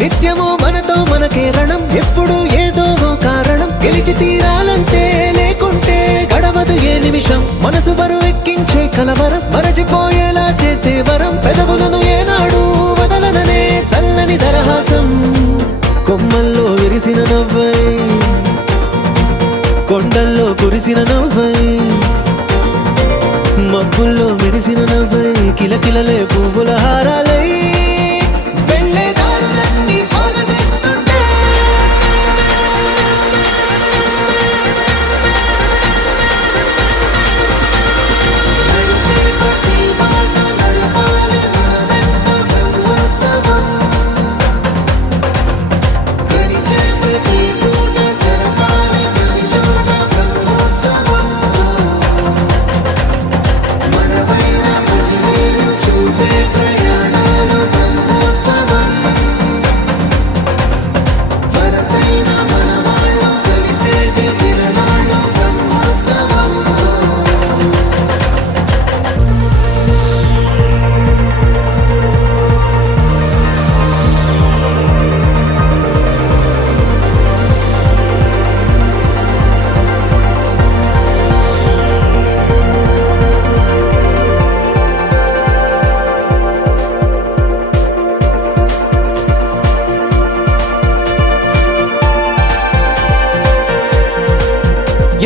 నిత్యము మనతో మనకే రణం, ఎప్పుడు ఏదో కారణం. గెలిచి తీరాలంటే లేకుంటే గడవదు ఏ నిమిషం. మనసు బరువెక్కించే కలవరం, మరచిపోయేలా చేసే వరం. పెదవులను ఏనాడు వదలననే చల్లని దరహాసం. కొమ్మల్లో విరిసిన నవ్వై, కొండల్లో కురిసిన నవ్వై, మబ్బుల్లో మెరిసిన నవ్వై, కిలకిలలే పువ్వుల హారాలై వెళ్ళేదారులన్నీ స్వాగతిస్తుంటే.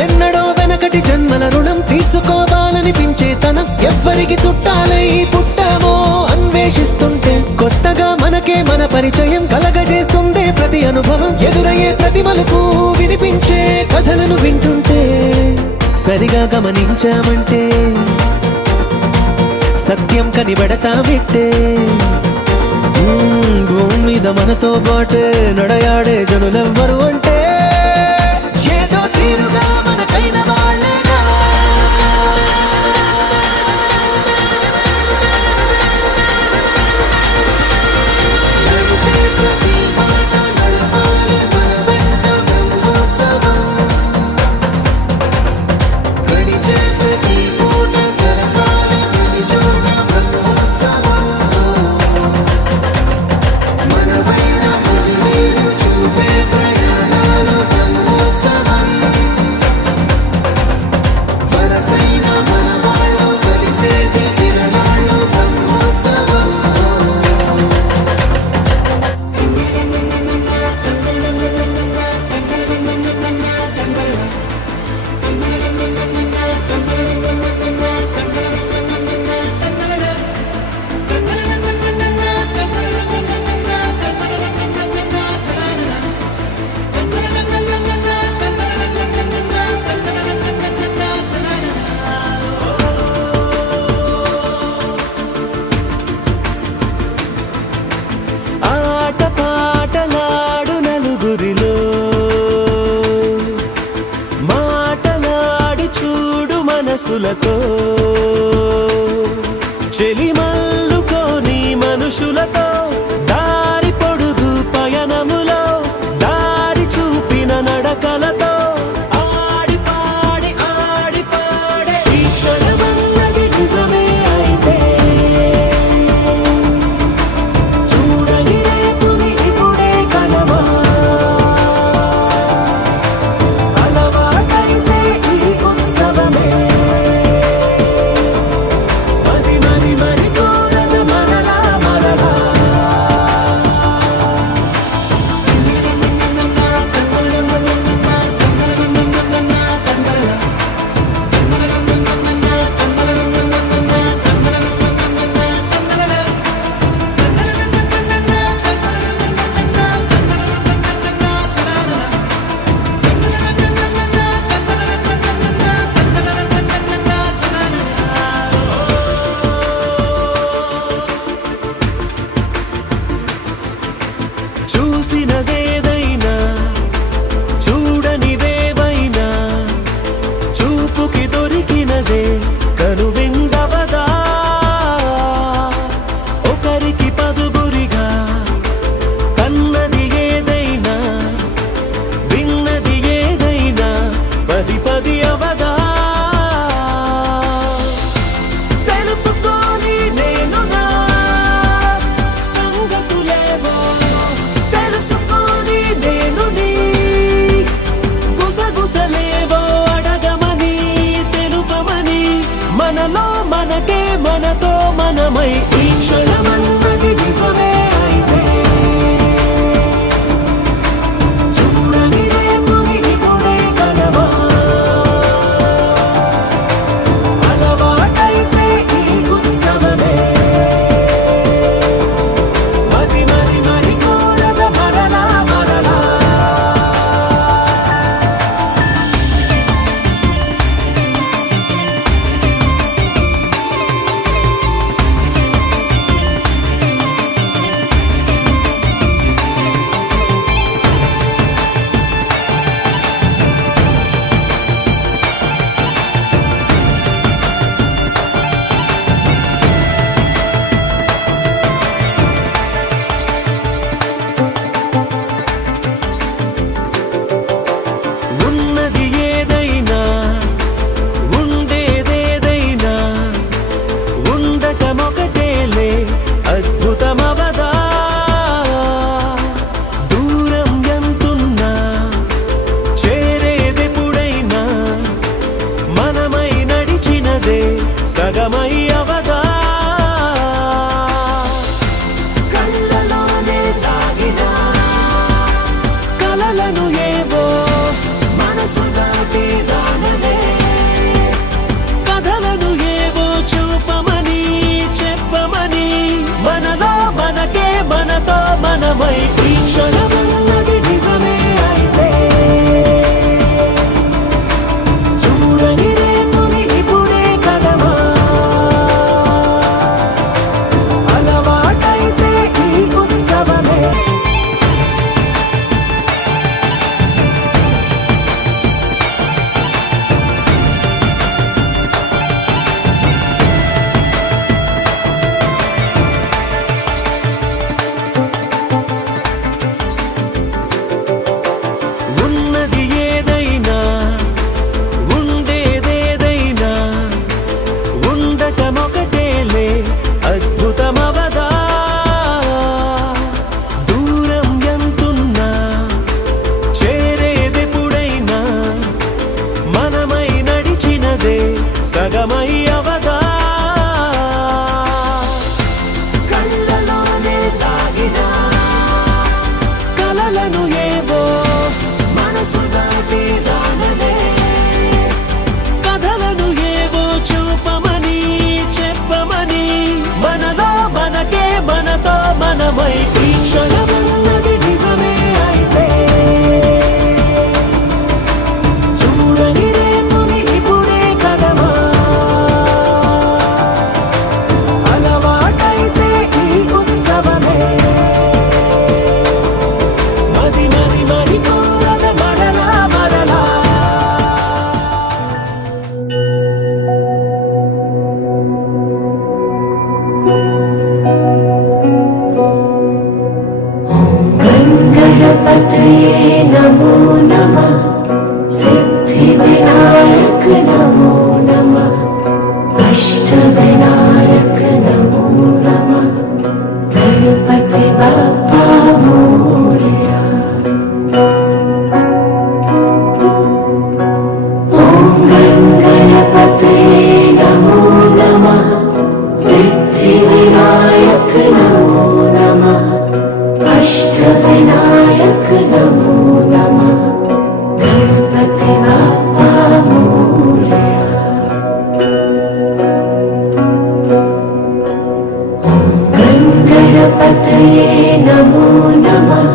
ఎన్నడో వెనకటి జన్మల రుణం తీర్చుకోవాలనిపించే తనం. ఎవ్వరికి చుట్టాలై పుట్టామో అన్వేషిస్తుంటే, కొత్తగా మనకే మన పరిచయం కలగజేస్తుందే ప్రతి అనుభవం. ఎదురయ్యే ప్రతి మలుపు వినిపించే కథలను వింటుంటే, సరిగా గమనించామంటే సత్యం కనిపెడతామిట్టే. భూమి మీద మనతో పాటే నడయాడే జనులెవ్వరు అంటే ఏదో తీరుగా మనకైన వాళ్ళేగా. మాటలాడి చూడు మనసులతో, చెలిమల్లుకోని మనుషులతో, దారి పొడుగు పయనములో దారి చూపిన నడకలతో, ఆడి పాడి ఈ క్షణమన్నది నిజమే అయితే చూడని రేపుని ఇప్పుడే కనవా. అలవాటైతే ఈ ఉత్సవమే మరి కోరద మరలా మరలా. చూసినదేదైనా చూడనిదేవైనా చూపుకి దొరికినదే కనువిందవదా. ఒకరికి పదుగురిగా కన్నది ఏదైనా విన్నది ఏదైనా పది పది అవదా. తెలుపుకోని నేను నా సంగతులేవో गणपतये नमो नमः सिद्धिविनायक नमो नमः अष्टविनायक नमो नमः गणपति बप्पा मोरया। ॐ गणपतये नमो नमः सिद्धिविनायक नमो नमः अष्टविनायक नमो नमः गणपति बप्पा मोरया। ॐ गणपतये नमो नमः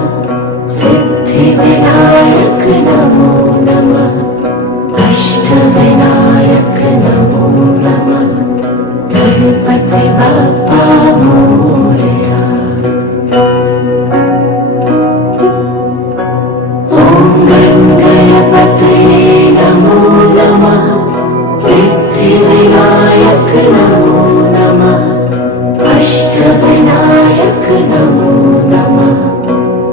सिद्धिविनायक नमो नमः अष्टविनायक नमो नमः गणपति बप्पा मोरया। ॐ गणपतये नमो नमः सिद्धिविनायक नमो नमः अष्टविनायक नमो नमः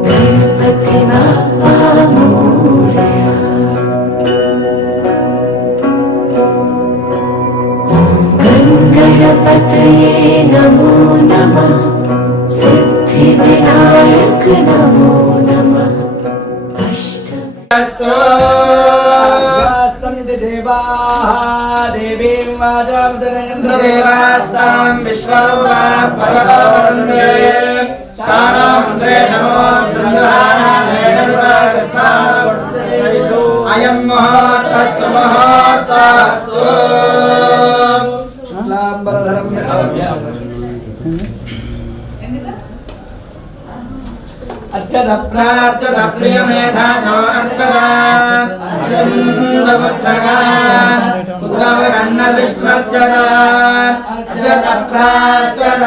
गणपति बप्पा मोरया। ॐ गणपतये नमो नमः सिद्धिविनायक नमो नमः सन्ति देवाः देवीं वाचामदरेन्द्रदेवास्तां विश्वरूपाः पदवन्दे सानामन्त्रे नमो अयं मुहूर्तः सुमुहूर्तस्तु शुक्लाम्बरधरं अर्चद प्रार्चद प्रियमेधासो अर्चद अर्चन्दमुद्रगा उदवरण्णदृष्ट्वर्चद अर्चद प्रार्चद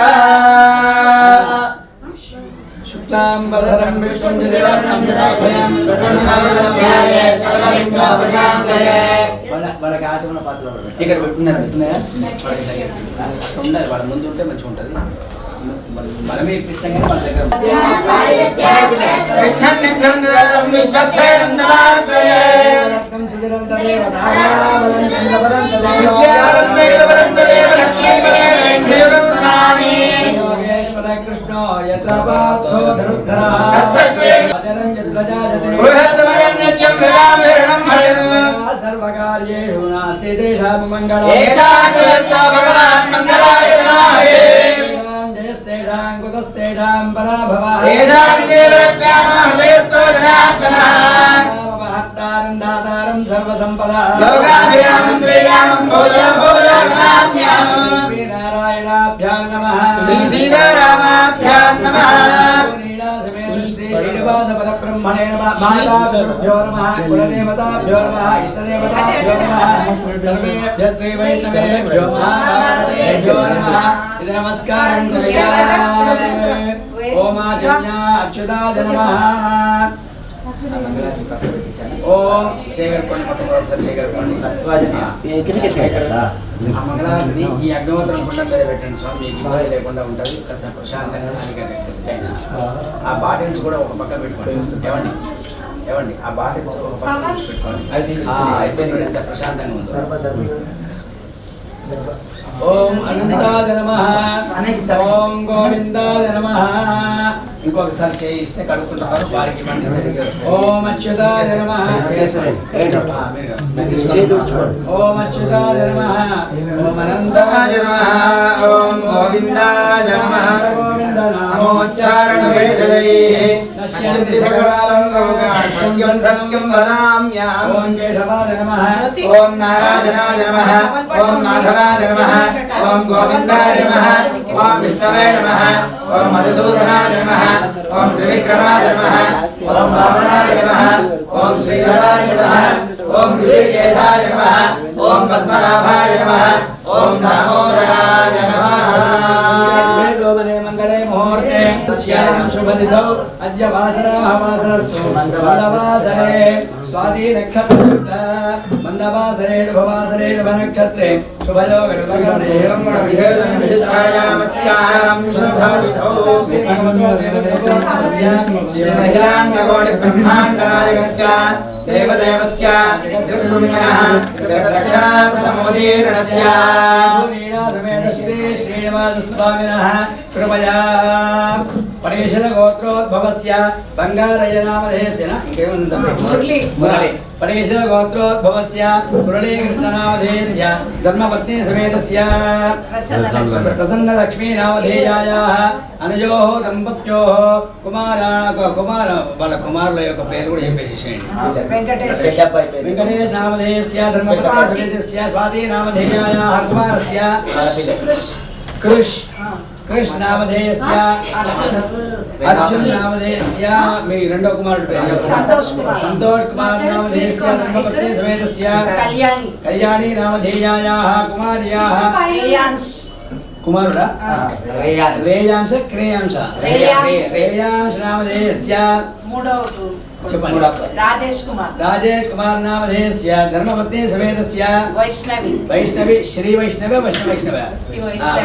शुक्लाम्बरधरं विष्णुं शशिवर्णं चतुर्भुजं प्रसन्नवदनध्याये सर्वविघ्नोपशान्तये వాళ్ళకి ఆచమన పాత్రలో ఇక్కడ పెట్టుకున్నారు ఉండాలి వాళ్ళ ముందు ఉంటే మంచిగా ఉంటుంది మనమే ఇప్పిస్తాం కానీ వాళ్ళ దగ్గర కృష్ణ యత్రపార్థో ధరుద్ధరా सर्वकार्येषु नास्ति तेषां मंगलम् भगवान् मंगलाय जयस्तेषां कुतस्तेषां पराभवः महत्तारं दातारं सर्वसम्पदा लोकाभिरामं श्रीरामं नारायणाभ्यां नमः श्री सीतारामाभ्यां नमः श्रीनिवासपरब्रह्मणे नमः माताभ्यो नमः कुलदेवताभ्यो नमः इष्टदेवताभ्यो नमः सर्वेभ्यः वैष्णवेभ्यो महाभारतेभ्यो नमः इति नमस्कारं कुर्यात्। ओम आचार्य अच्युताय नमः। ओम చేగర్పండి పట్టుకోవాలి చేగర్పండి ఆ మంగళారతిని ఈ అగ్నిహోత్రం కుండం మీద పెట్టండి స్వామి, మీకు ఇబ్బంది లేకుండా ఉంటుంది, కాస్త ప్రశాంతంగా ఆ బాటిల్స్ కూడా ఒక పక్క పెట్టుకోండి. ఏమండి ఏమండి ఆ బాటిల్స్ ఒక పక్క పెట్టుకోండి, అయిపోయింది ఎంత ప్రశాంతంగా ఉంటుంది. ఓం అనంతాయ నమః ఓం గోవిందాయ నమః. ఇంకొకసారి చేయిస్తే కడుక్కుంటారు వారికి. ఓం అచ్యుతాయ నమః ఓం అచ్యుతాయ నమః ఓం అనంతాయ నమః ఓం గోవిందాయ నమః గోవింద నామోచ్చారణవేదయైః నశ్యంతి సకలాం లోకాః సత్యం సత్యం వదామ్యహం. ఓం కేశవాయ నమః ఓం నారాయణాయ నమః ఓం మాధవాయ నమః ఓం గోవిందాయ నమః ఓం విష్ణవే నమః ఓం మధుసూదనాయ నమః ఓం త్రివిక్రమాయ నమః ఓం వామనాయ నమః ఓం శ్రీధరాయ నమః ఓం ఋషికేశాయ నమః ఓం పద్మనాభాయ నమః ఓం దామోదరాయ నమః. మంగళే ముహూర్తే సస్యాం శుభనిధౌ అద్య వాసరాః వాసరస్తు మంగళవాసరే स्वाति नक्षत्र मंदवासरेण भवासरेण नक्षत्रे शुभयो गणपगणे एवं गुणविहेतं विदिच्छायामस्यां शुभभादितौ भगवतो देवदेवस्य श्रीमहिलाण्डकोटि ब्रह्माण्डनायकस्य देवदेवस्य निर्गुणः रक्षणार्थमोदीर्णस्य पूर्णीणा समेत श्री श्रीनिवास स्वामिनः कृपया परेशल गोत्रोद्भवस्य बंगारय नामधेयस्य मुरली परेशल गोत्रोद्भवस्य मुरली कृष्णनामधेयस्य धर्मपत्नी समेतस्य प्रसन्न लक्ष्मी नामधेयायाः अनुजोः दंपत्योः कुमारुల యొక్క పేరు కూడా చెప్పేసేయండి వెంకటేష్ నామధేయस्य धर्मपत्नी समेतस्य स्वाति नामधेयायाः कुमारस्य कृष्ण नामधेयस्य अर्जुन नामधेयस्य మీ రెండో కుమారుడు పేరు సంతోష్ కుమార్ నామధేయस्य धर्मपत्नी समेतस्य कल्याणी नामधेयायाः कुमार्याः कुमारुडा రేయాంశ క్రేయాంశ నామధేయस्य राजेश कुमार नामधेयस्य धर्मपत्नी समेतस्य वैष्णवी श्री वैष्णव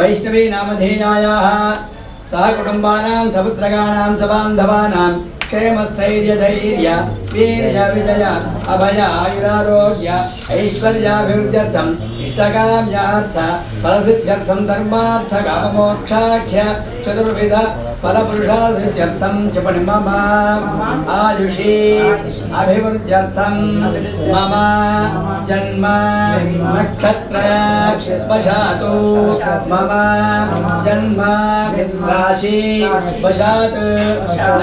वैष्णवी नामधेयायाः सह कुटुम्बानां सपुत्रगाणां सबान्धवानां क्षेमस्थैर्यधैर्य वीर्य विजय अभय आयुरारोग्य ऐश्वर्याभिवृद्ध्यर्थम् इष्टकाम्यार्थ फलसिद्ध्यर्थं धर्मार्थ काममोक्षाख्य चतुर्विध फलपुरुषार्थित्यर्थं जपणि मम आयुषी अभिवृद्ध्यर्थं मम जन्म नक्षत्र वशातु मम जन्म राशि वशात्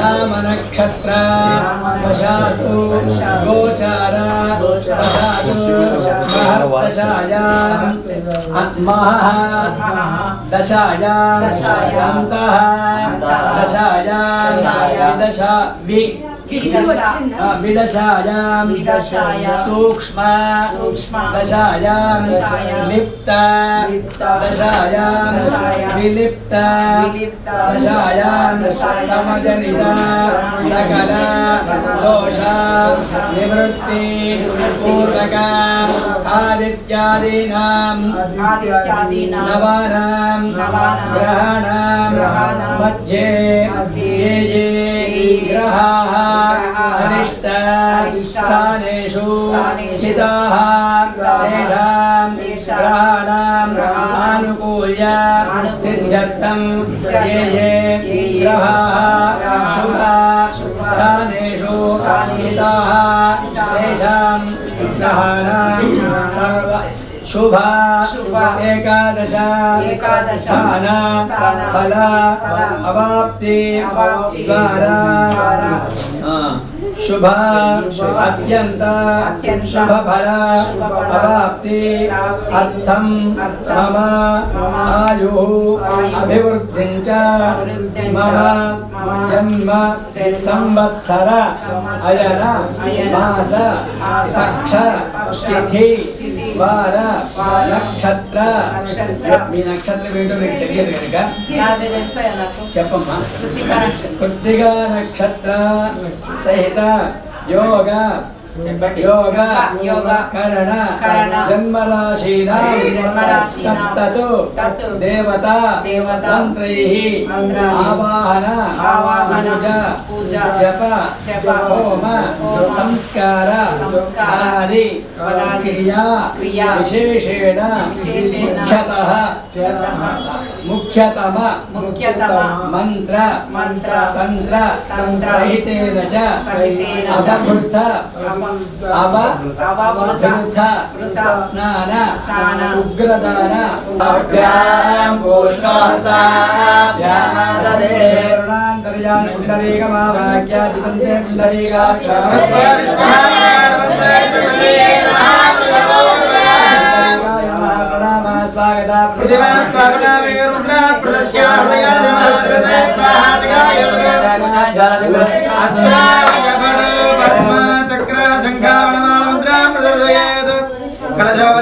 नाम नक्षत्र वशातु गोचार वशातु दशायां अन्तः दशायां विदशायां सूक्ष्म दशायां लिप्त दशायां विलिप्त दशायां समजनित सकल दोष निवृत्ति पूर्वक आदित्यादीनां नवानां ग्रहाणां मध्ये ये ये ग्रहाः अरिष्ट स्थानेषु स्थिताः तेषां ग्रहाणाम् आनुकूल्य सिद्ध्यर्थं ये ये ग्रहाः शुभ स्थानेषु स्थिताः तेषां ग्रहाणां सर्व शुभ एकादश स्थान फल अवाप्ति द्वारा शुभ अत्यंत शुभ फल अवाप्ति अर्थम मम आयु अभिवृद्धि च मम जन्म संवत्सर अयन मास पक्ष तिथि वार नक्षत्र మీ నక్షత్రం ఏంటో మీకు తెలియదు కనుక చెప్పమ్మా కృత్తికా నక్షత్ర సహిత యోగ కరణ జన్మరాశీనాం తత్తు దేవతా మంత్రైః ఆవాహన పూజ జప హోమ సంస్కార ఆది క్రియా విశేషేణ ముఖ్యతమ మంత్ర తంత్ర సహితేన చ అపకృత అవృత స్నాన ఉగ్రదాన అభ్యాం పుష్పాసాభ్యామదదేర్ణాంతర్యాన్ పుండరీకమావాక్యాదివంతే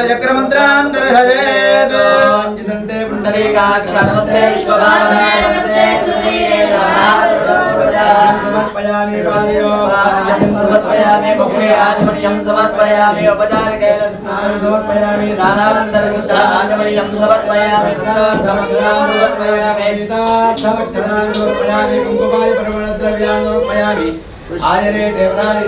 चक्रमंत्रां दर्शयेत् जितन्ते पुंडरीकाक्षनमस्ते विश्वभावनाय नमस्ते समर्पयामि पादयोः సమర్పయామి ముఖే ఆచమనీయం సమర్పయామి ఉపచారకేన స్నానం సమర్పయామి స్నానానంతరం ఆచమనీయం సమర్పయామి సమర్పయామి సమర్పయామి కుంకుమాయ పరిమళ ద్రవ్యాన్ని సమర్పయామి ఆయనే దేవరాయ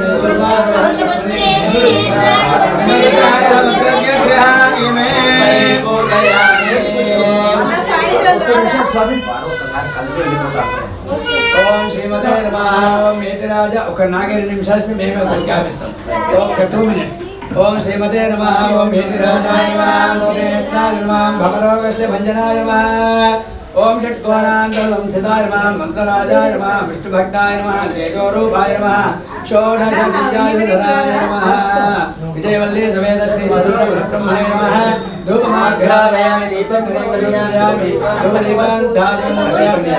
ఓం శ్రీమతే నమః ఓం మేతిరాజ ఒక 4 నిమిషాలు మేమే జ్ఞాపిస్తాం ఒక 2 minutes ఓం శ్రీమతే నమః ఓం మేతిరాజాయ నమః ఓం మేత్రాయ నమః భవరోగస్య భంజనాయ నమః ఓం షట్కోణాంతరం సిద్ధాయ నమః మంత్రరాజాయ నమః విష్ణుభక్తాయ నమః తేజోరూపాయ నమః షోడశ ధరాయ నమః విజయవల్లి సమేత శ్రీ సత్యబ్రహ్మాయ నమః ధూపమాఘ్రామయామి దీపం సమర్పయామి ధూపదీపం ధారయామి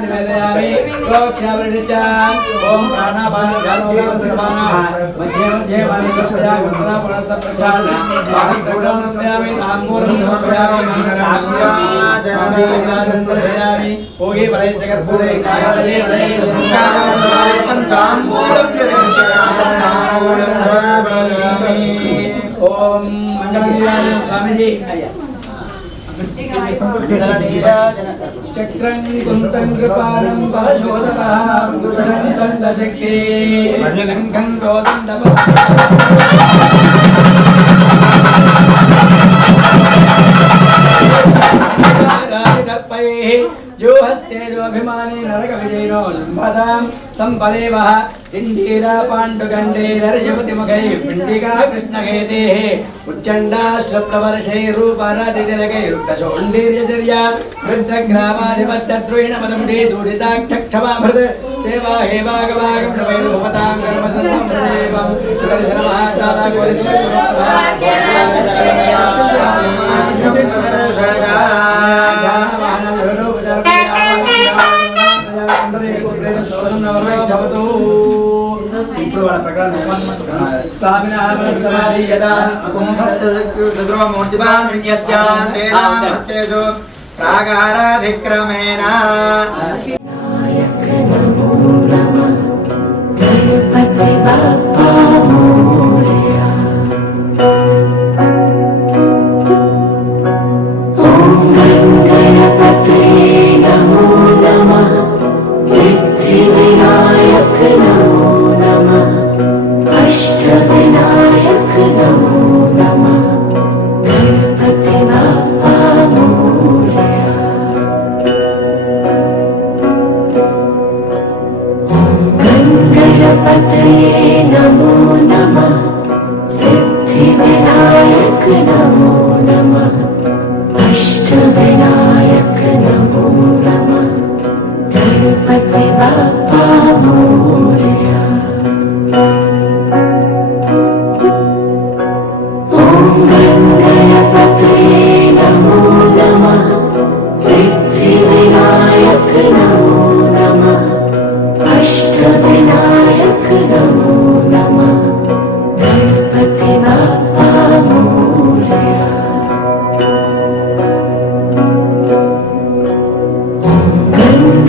నివేదయామి ప్రోక్షావృణిత్యాం ఓం ప్రాణాపాన ధ్యానోపసమానః మధ్య మధ్య వాణిజ్యయామి మంత్రాపణత ప్రచారణ వాగ్దూడం సమర్పయామి నామూలం సమర్పయామి సమర్పయామి ఓగే వలయ జగద్గురే కాయవలే ఓం మంగళనీరాజ స్వామిజీ చక్రం కుంతం కృపాణం పరశోధకం దండశక్తి భజనంకం గోదండ यो हस्तेजोभिमानी नरक विजयनो लम्भतां संपदेवः इंदीरा पाण्डुगण्डैरर्युपतिमुखैः पिण्डिका कृष्णकेतेः उच्चण्डाश्वप्रवर्षैः रूपारादितिलकैरुक्तशोण्डीर्यचर्या वृद्धग्रामाधिपत्यद्रोहिण पदमुटे दूरिताक्षक्षमाभृत् सेवा हेवागवागं नवैर्भुवतां कर्मसन्नं प्रदेवं ఇప్పుడు వాళ్ళ ప్రకారం స్వామిన ప్రాగారాధిక్రమేణ వినాయక నమో నమః గణపతి బప్పా మోరియా ఓం గణపతయే నమో నమః సిద్ధి వినాయక నమో నమః అష్ట వినాయక నమో నమః గణపతి బప్పా మోరియా गणपतये नमो नमः सिद्धिविनायक नमो नमः अष्टविनायक नमो नमः गणपति बप्पा मोरया ॐ गणपतये नमो नमः सिद्धिविनायक नमो नमः अष्टविनायक नमो नमः गणपति बप्पा मोरया ॐ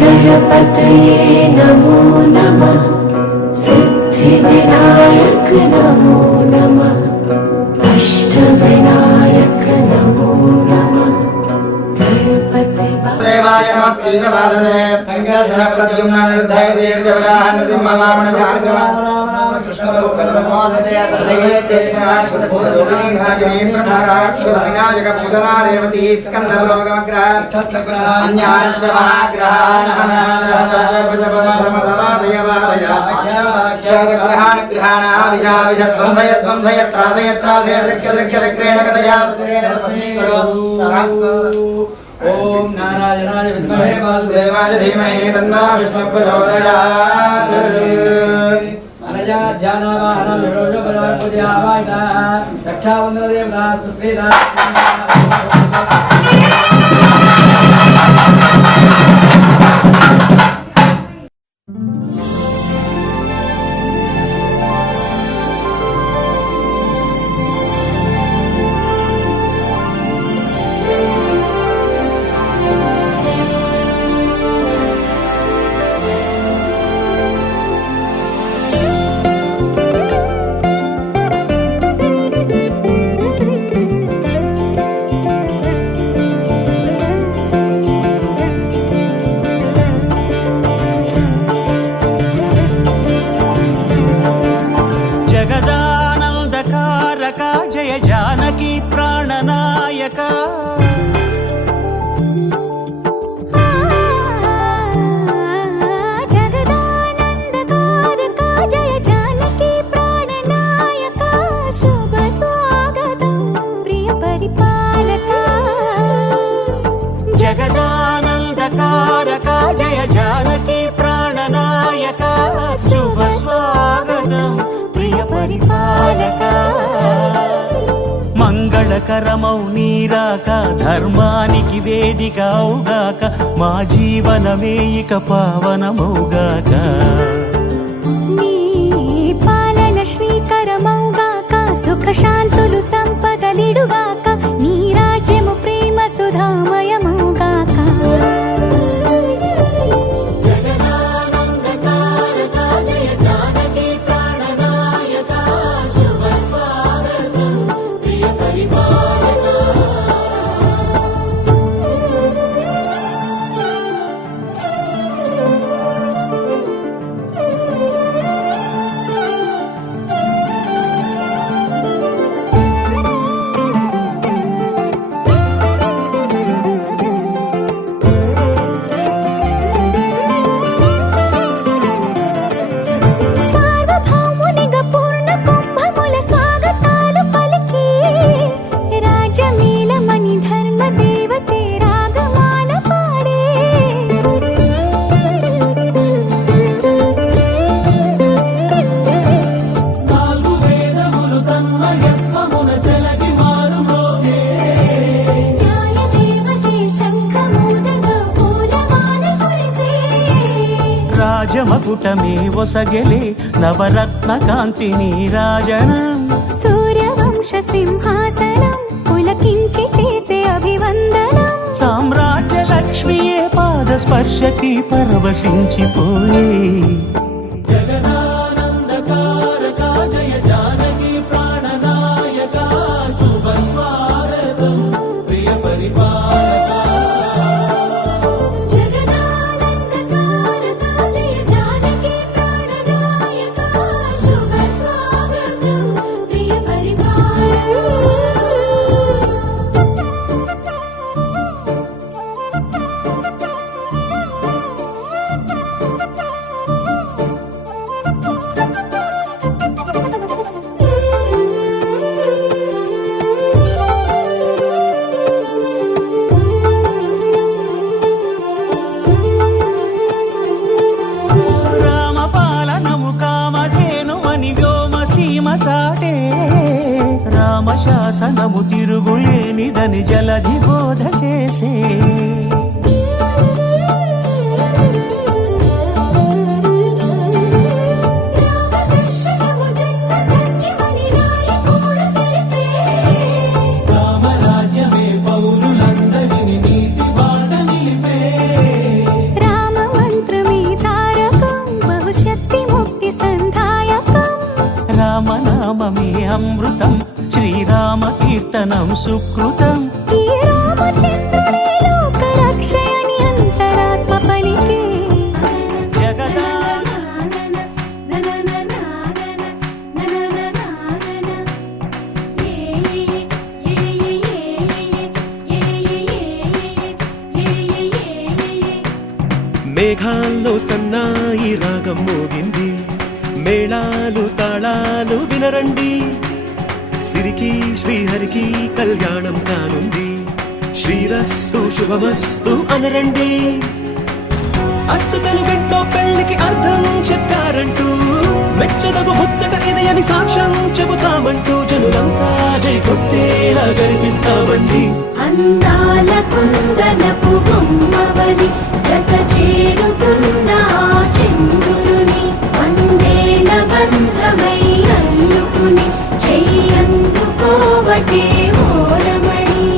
गणपतये नमो नमः सिद्धिविनायक नमो नमः अष्टविनायक नमो नमः गणपति देवाय नमः पीतवादने संकर्षण प्रद्युम्न निर्धय दीर्घवराह नृसिंहवामन भार्गवा कृष्ण भक्तनमोदय तस्यै तेजनाक्षुत भूतनागिनी प्रभाराक्षुत विनायक पूजना रेवती स्कंदलोकमग्रह क्षत्रग्रह अन्याश्रमग्रहान ग्रहाण ग्रहाण विषाविषध्वंसय त्रासय त्रासय दृक्य दृक्य दक्रेण कथया ओम नारायणाय विद्महे वासुदेवाय धीमहि तन्नो विष्णुः प्रचोदयात् अनजा ध्यानावाहन विरोध पदार्थ पूजयावायता रक्षाबंधन देवता सुप्रीता శుభకరమౌ నీరాక ధర్మానికి వేదిక అవుగాక మా జీవనమే ఇక పావనమౌగాక నీ పాలన శ్రీకరమౌగాక సుఖ శాంతులు సంపదలిడుగాక నీ రాజ్యము ప్రేమ సుధామయమౌగాక సార్వభౌమునిగా పూర్ణ కుంభముల స్వాగతాలు పలికి రాజమేళమణి ధర్మ దేవతే రాగమాల పాడే నాలుగు వేదములు తన్మయత్వమున చెలగి మారుమోగే న్యాయ దేవతే శంఖమూదగా పూలవాన కురిసే రాజమకుటమే ఒసగెలే నవరత్న కాంతి నీరాజనం సూర్యవంశ సింహాసనం పులకించి చేసే అభివందనం సామ్రాజ్య లక్ష్మియే పాద స్పర్శకి పరవశించిపోయే జగదానందకారక జయ జానకి ప్రాణనాయక శుభ స్వాగతం ప్రియ పరిపాలక జగదానందకారక జయ జానకి ప్రాణనాయక శుభ స్వాగతం ప్రియ రామపాలనము కామధేను అని వ్యోమ సీమ చాటే రామశాసనము తిరుగులేనిదని జలధి బోధ చేసే రామదర్శనము జన్మధన్యమని రాయకూడ తెలిపే రామరాజ్యమే పౌరులందరిని నీతి బాట నిలిపే రామ మంత్రమే తారకం బహుశక్తి ముక్తి సంధాయకం రామనామమే అమృతం శ్రీరామ కీర్తనం సుకృతం ఈ రామచంద్రుడే లోక రక్షయని అంతరాత్మ పలికే జగదా మేఘాల్లో సన్నాయి రాగం మోగింది మేళాలు తాళాలు వినరండి సిరికి శ్రీహరికి కళ్యాణం కానుంది శ్రీరస్తు శుభమస్తు అనరండి అచ్చతలు గంటో పెళ్లికి అర్థం చెప్పారంటూ మెచ్చదగు ముచ్చట ఇది అని సాక్ష్యం చెబుతామంటూ జనులంతా జై కొట్టేలా జరిపిస్తామండి అందాల కుందనపు బొమ్మవని జత చేరుతున్న ఆ చంద్రుని వందేళ్ల బంధమై అల్లుకుని చెయ్యందుకోవటే ఓరమణి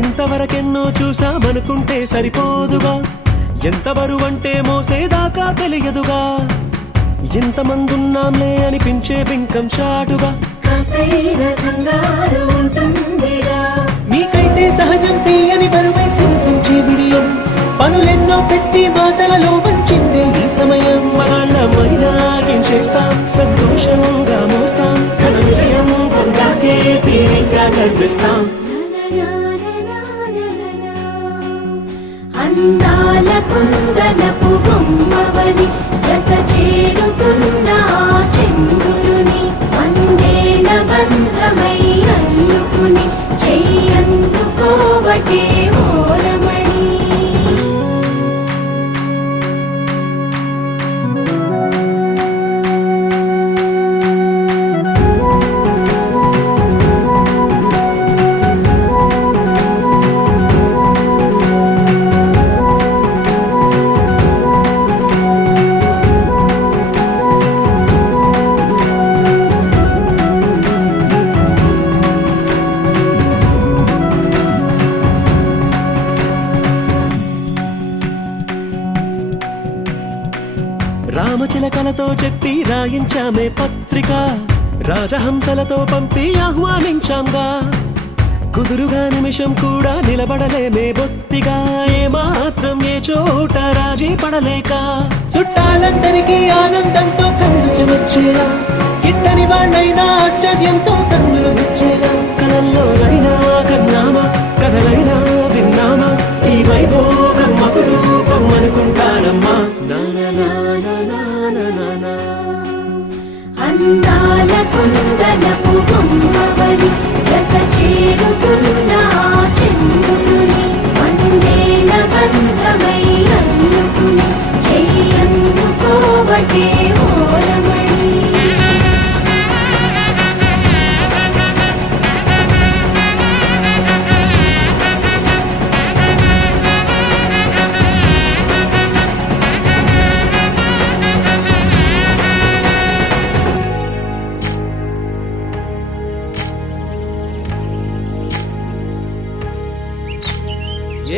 ఇంతవరకెన్నో చూసామనుకుంటే సరిపోదుగా ఎంత బరువంటే మోసేదాకా తెలియదుగా ఎంతమందున్నాంలే అనిపించే బింకం చాటుగా కాస్తైన కంగారు ఉంటుందిగా మీకైతే సహజం తీయని బరువై సిరసించే బిడియం పనులెన్నో పెట్టి మాటలలో వంచిందే ఈ సమయం మగాళ్ళమైనా ఏం చేస్తాం గర్విస్తాం. అందాల కుందనపు బొమ్మవని జత చేరుతున్న ఆ చంద్రుని వందేళ్ల బంధమై అల్లుకుని చెయ్యందుకోవటే ఓరమణి. రామచిలకలతో చెప్పి రాయించామే పత్రిక, రాజహంసలతో పంపి ఆహ్వానించాంగా. కుదురుగా నిమిషం కూడా నిలబడలేమే బొత్తిగా, ఏమాత్రం ఏ చోట రాజీ పడలేక. చుట్టాలందరికీ ఆనందంతో కళ్ళు చెమర్చేలా, గిట్టని వాళ్ళైనా ఆశ్చర్యంతో కన్నులు వచ్చేలా. కలల్లోనైనా కన్నామా, కథలైనా విన్నామా, ఈ వైభోగం అపురూపం అనుకుంటానమ్మా. అందాల కుందనపు బొమ్మవని జత చేరుతున్న ఆ చంద్రుని వందేళ్ల బంధమై అల్లుకుని చెయ్యందుకోవటే ఓరమణి.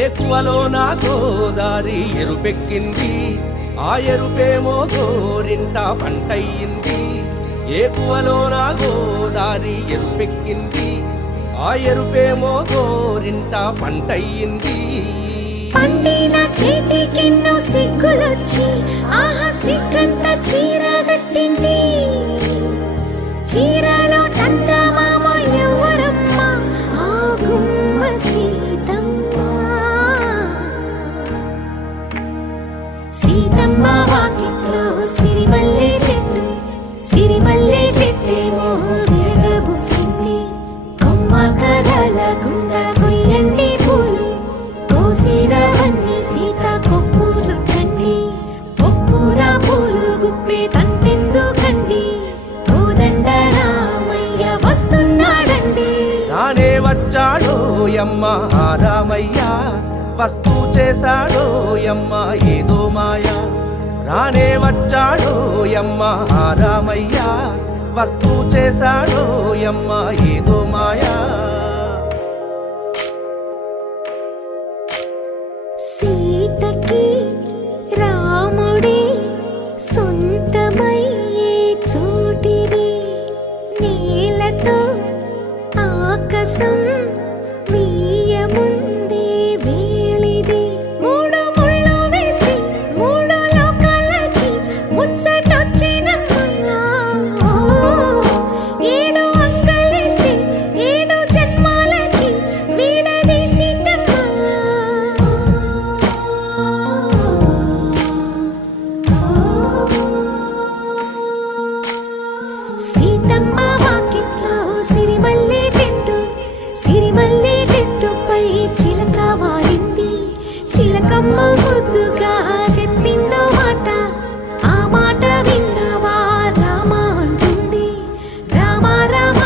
ఏకువలో నా గోదారి ఎరుపెక్కింది, ఆ ఎరుపేమో గోరింట పంటయ్యింది. ఏకువలో నా గోదారి ఎరుపెక్కింది, ఆ ఎరుపేమో గోరింట పంటయ్యింది. పండిన చేతికెన్నో సిగ్గులొచ్చి ఆహా సిగ్గంత చీర కట్టింది. చీరలో చందమామ ఎవరమ్మ, ఆ గుమ్మ సీతమ్మ. సీతమ్మ వాకిట్లో సిరిమల్లె చెట్టు, సిరిమల్లె చెట్టేమో తిరగబూసింది. కొమ్మ కదలకుండా కొయ్యండి పూలు, కోసిరవన్నీ సీత కొప్పు చుట్టండి. పొప్పున పూలు గుప్పే తంతెందుకండి, కోదండ రామయ్య వస్తున్నాడండి. రానే వచ్చాడో యమ్మ ఆ రామయ్య, వస్తూ చేశాడో యమ్మ ఏదో మాయ. రానే వచ్చాడో యమ్మ ఆ రామయ్య, వస్తూ చేశాడో యమ్మ ఏదో మాయా. సీతకి రాముడే సొంతమయ్యే చోటిది, నేలతో ఆకాశం వీయముందే వేళిది. మూడు ముళ్ళు వేస్తే మూడు లోకాలకి ముచ్చటొచ్చినమ్మా. ఏడు అంగలేస్తే ఏడు జన్మాలకి వీడదీసిద్దమ్మా. సీతమ్మ వాకిట్లో సిరిమల్లె చెట్టు, సిరిమల్లె చెట్టుపై చిలక వాలింది. చిలకమ్మ ముద్దుగా చెప్పిందో మాట, ఆ మాట విన్నవా రామ అంటుంది. రామ రామ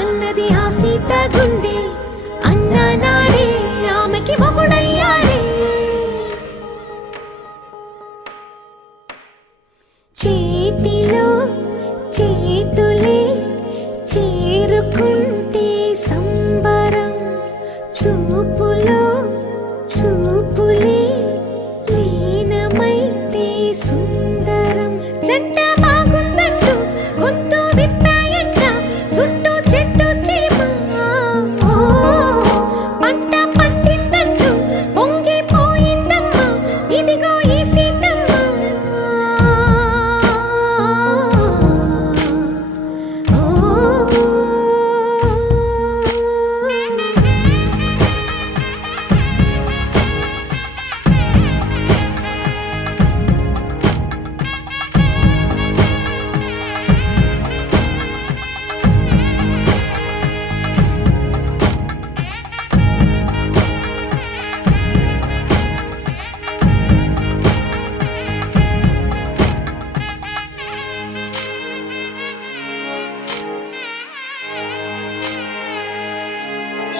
అన్నది ఆ సీత గుండె, అన్న నాడే ఆమెకి మొగుడయ్యాడే. చేతిలో చేతులే చేరుకుంటే సంబరం, చూపులో చూపులే లేని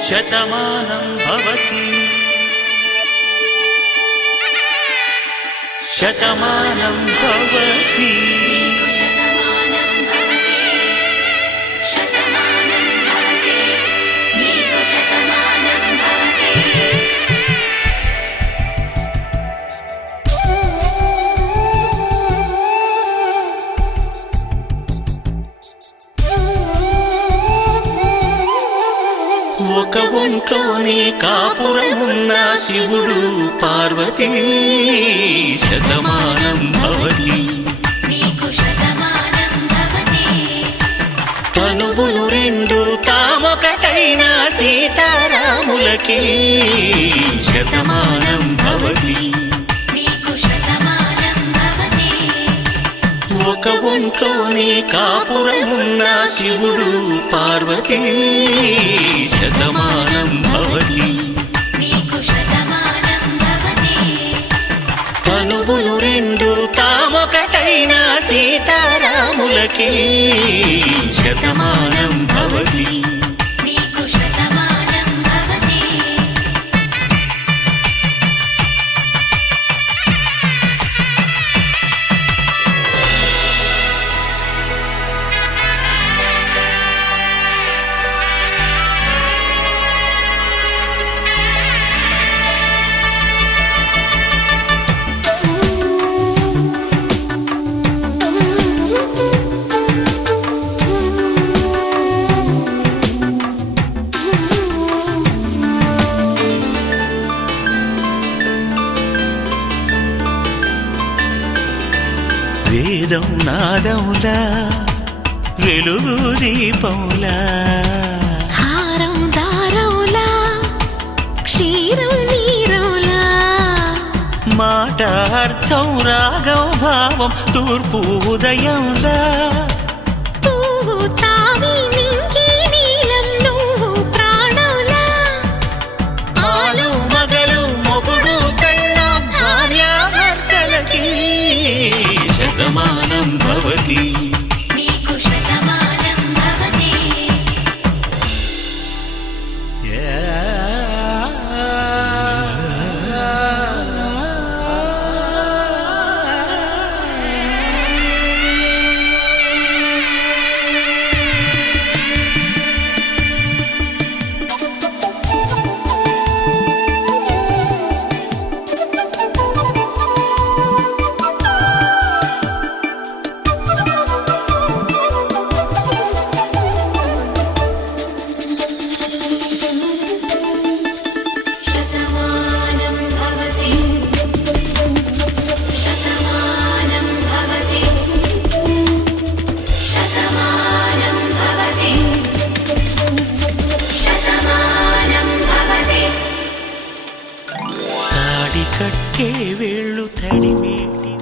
శతమానం భవతి శతమానం భవతి ఒక ఒంట్లోనే కాపురమున్న శివుడు పార్వతీ శతమానం భవతి తనువులు రెండు తామొకటైన సీతారాములకి శతమానం భవతి ఒక ఒంట్లోనే కాపురమున్న శివుడు పార్వతీ శతమానం భవతి తనువులు రెండు తామొకటైన సీతారాములకి శతమానం భవతి వేదం నాదములా వెలుగు దీపములా హారం దారవులా క్షీరం నీరవులా మాట అర్థం రాగం భావం తూర్పు ఉదయంలా పువ్వు తావి నింగి నీలం నువ్వు ప్రాణంలా ఆలు మగలు మొగుడు పెళ్ళాం భార్యాభర్తలకి శతమానం భవతి తాడి కట్టే వేళ్ళు తడిమేటి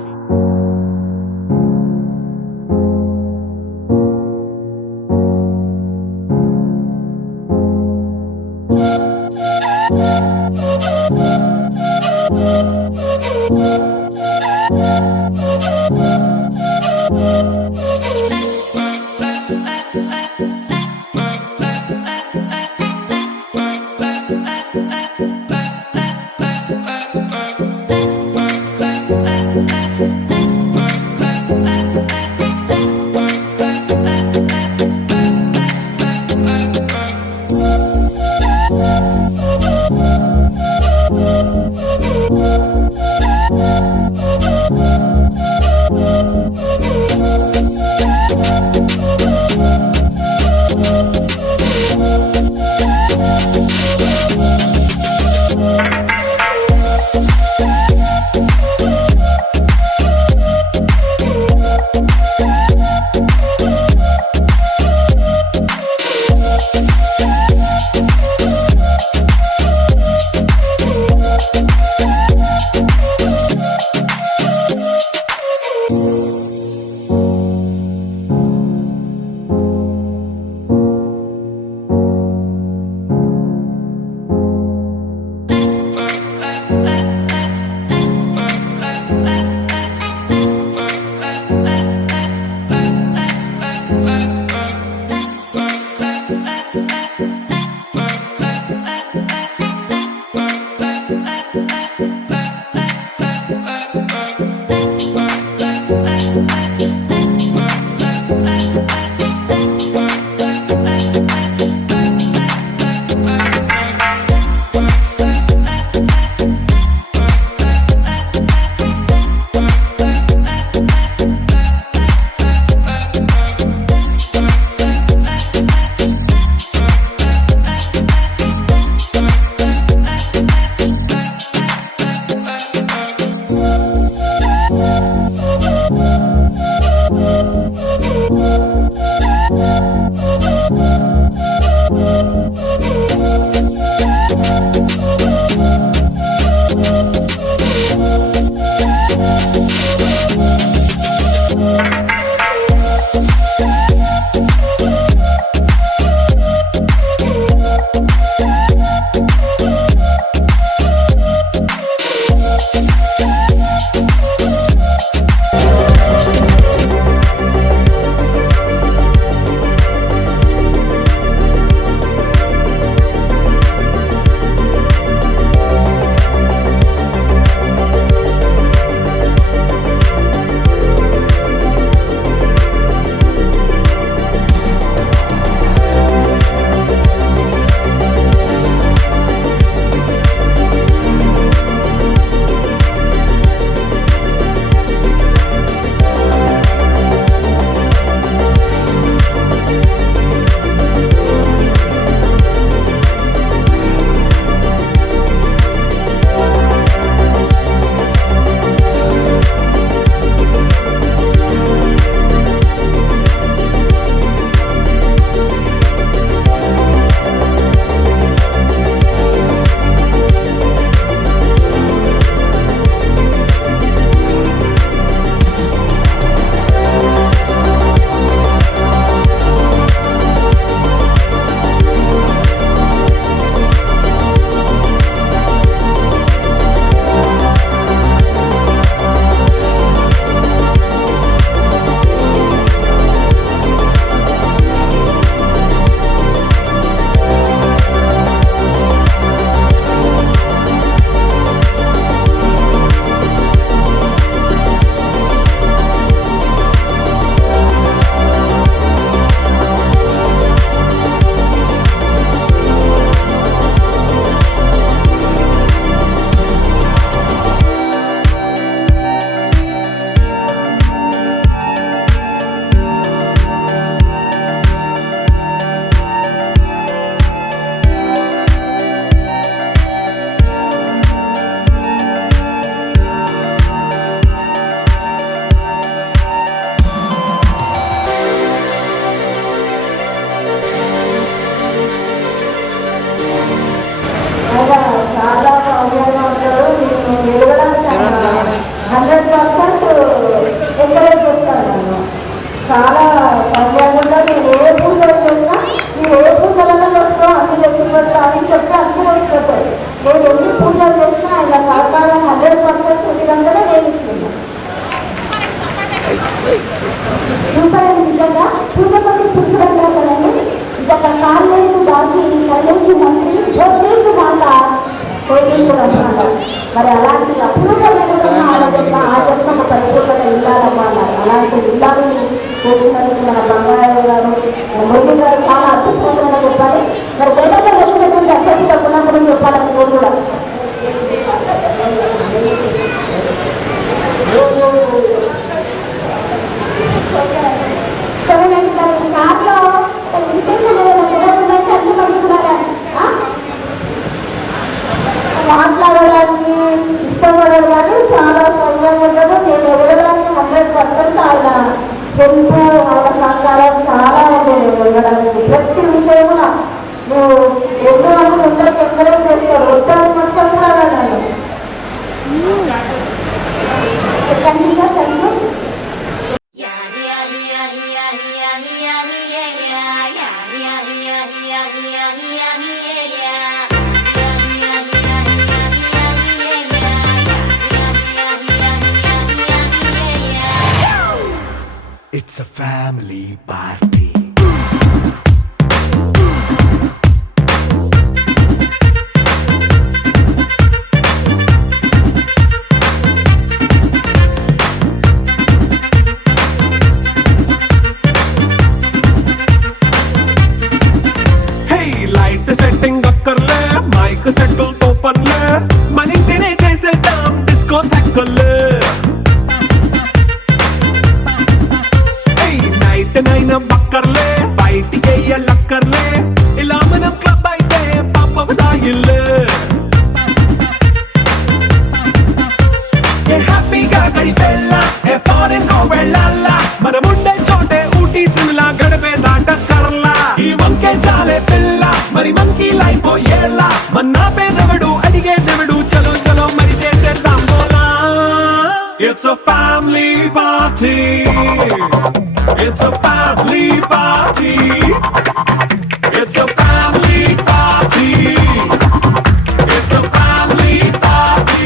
చాలా సంధ్యాకుండా నేను ఏ పూజలు చేసినా మీరు ఏ పూజలన్నా చేసుకో అన్ని తెచ్చిపెడతా అని చెప్పి అన్ని తెచ్చిపెట్టారు. నేను ఎన్ని పూజలు చేసినా ఆయన సహకారం 100% ఉచితంగానే నేను ఇస్తున్నాను. చూడండి నిజంగా పూజపతి పురుషుడు కదండి. నిజంగా కాలేజీ దాసి కాలేజీ మంత్రి వచ్చేసి మాట చేయించుకున్నమాట. మరి అలాంటి అపూర్వమైన ఆ జన్మకు పరిపూర్ణత ఇల్లాలమ్మా అన్నారు. అలాంటి ఇల్లాలని చేసినందుకు మన బంగారు గారు మోదీ గారు చాలా అద్భుతంగా చెప్పాలి. మరి గతంలో వచ్చినటువంటి అత్యంత గుణం చెప్పాలని నేను కూడా సరేనండి. మరి కార్లో ఇంటెన్షన్ ఏదైనా అన్ని పడుతున్నారా మాట్లాడడానికి ఇష్టపడదు కానీ చాలా సమయం ఉండదు. నేను ఎదగడానికి 100% ఆయన హెల్ప్ ఆయన సహకారం చాలా ఉండేది. ఎదగడానికి ప్రతి విషయంలో నువ్వు ఎన్నో అని అందరికి ఎంకరేజ్ చేస్తాడు. ఒక్కరి కొంచెం కూడా అన్నాను It's a family party. It's a family party. It's a family party. It's a family party. It's a family party.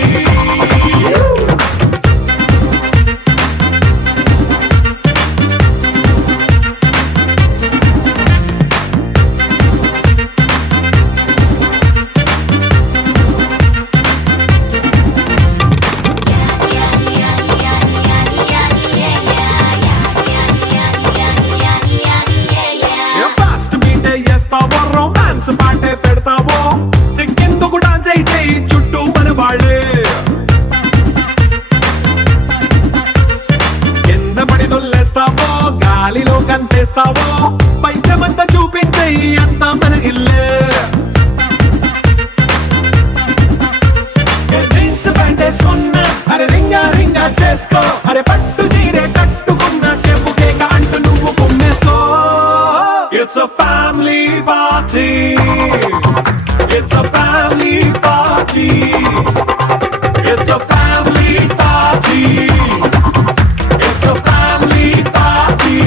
Fast మీటే చేస్తావో రొమాన్స్ పాటే పెడతావో సిగ్గెందుకు డాన్స్ అయితే చుట్టూ మన వాళ్ళే కింద పడి దొల్లేస్తావో గాలిలో కంటేస్తావో పైచమంతా చూపించే అంతా మన ఇల్లే జీన్స్ ప్యాంటేసుకున్నా అరే రింగా రింగా చేసుకో అరే పట్టు చీరే కట్టుకున్న చెప్పుకే అంటూ నువ్వు కుమ్మేసుకో. It's a family party. It's a family party. It's a family party. It's a family party.